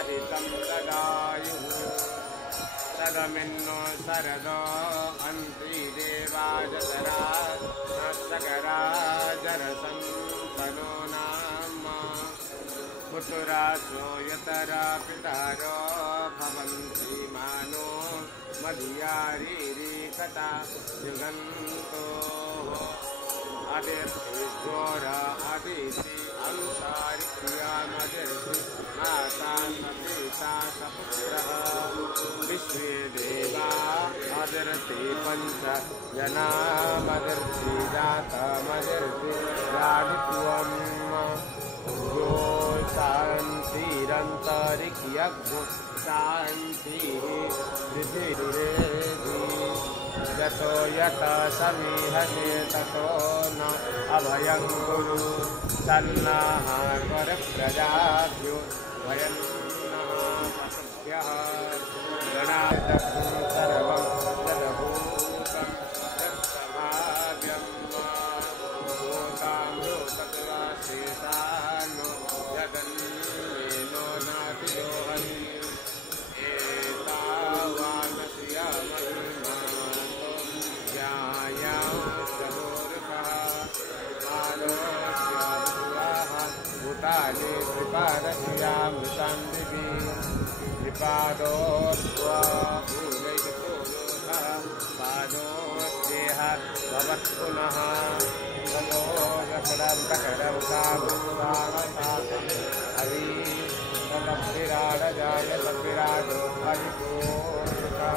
सहितं ददायुः सदमिन्नो सरदो अन्ति देवाजतरा सकरा जरसंतनो नाम पुतुरासो यतरा पितारो भवन्ति मानो मधियारीरिकता युगन्तो आदिर्षि घोरा आदिति अंसारि क्रियामदिर्षि माता सपिता सपुत्रः विश्वे देवा आदिर्षि पंच जनामदिर्षि जातमदिर्षि राधित्वम् यो शान्तिरन्तरिक्यग्नो शान्तिः पृथिवीरेधि यतो यत समीहसे ततो न अभयं कुरु सन्नः प्रजाभ्यो वयं नः पशुभ्यः गणादं सर्वं तदभूतं तत्सभाव्यं भूतामृतत्वा शेषानो जगन्मेनो नातिरोहन् भूतानि त्रिपादस्यामृतं दिवि त्रिपादोऽस्त्वा भूलैकपोलोधः पादोऽस्येह भवत्पुनः ततो यकडं तकडं साधुसावसातं हरि तदभिराडजाय तद्विराजो हरिपोषतो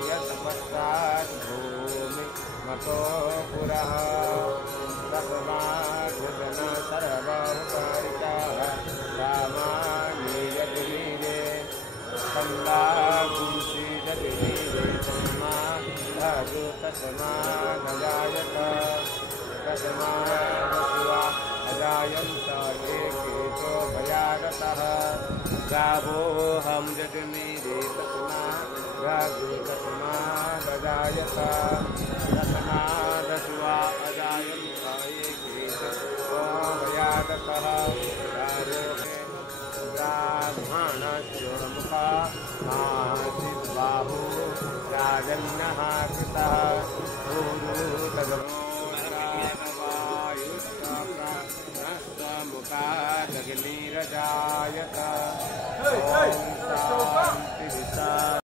अतियपश्चात् भूमि मतो पुरः तस्माद् सर्वभूतारिकाः सामान्यजगनीरे सन्दागुंसि जगनीरे तस्मादु तस्मादजायत तस्मादसुवा अजायन्त एकेतो भयागतः गावोऽहं जगनीरे तस्मादु तस्मादजायत तस्मादसुवा अजायन्त एकेतो भयागतः ब्राह्मणस्य मुखा आसीद्बाहु राजन्नः कृतः मुखादग्निरजायत ॐ